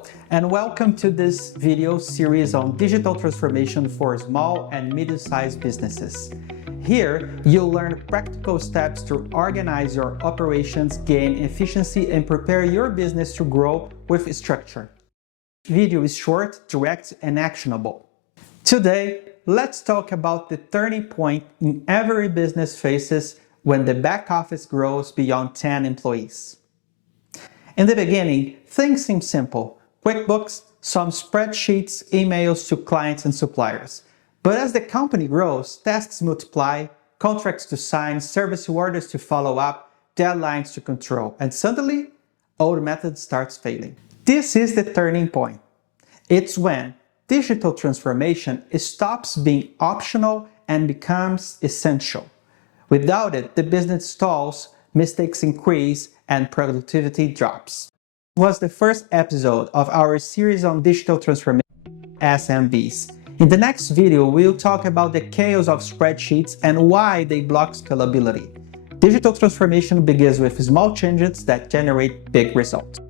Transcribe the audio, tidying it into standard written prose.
Hello, and welcome to this video series on digital transformation for small and medium-sized businesses. Here, you'll learn practical steps to organize your operations, gain efficiency, and prepare your business to grow with structure. This video is short, direct, and actionable. Today, let's talk about the turning point in every business faces when the back office grows beyond 10 employees. In the beginning, things seem simple. QuickBooks, some spreadsheets, emails to clients and suppliers. But as the company grows, tasks multiply, contracts to sign, service orders to follow up, deadlines to control, and suddenly, old method starts failing. This is the turning point. It's when digital transformation stops being optional and becomes essential. Without it, the business stalls, mistakes increase, and productivity drops. This was the first episode of our series on digital transformation, SMBs. In the next video, we'll talk about the chaos of spreadsheets and why they block scalability. Digital transformation begins with small changes that generate big results.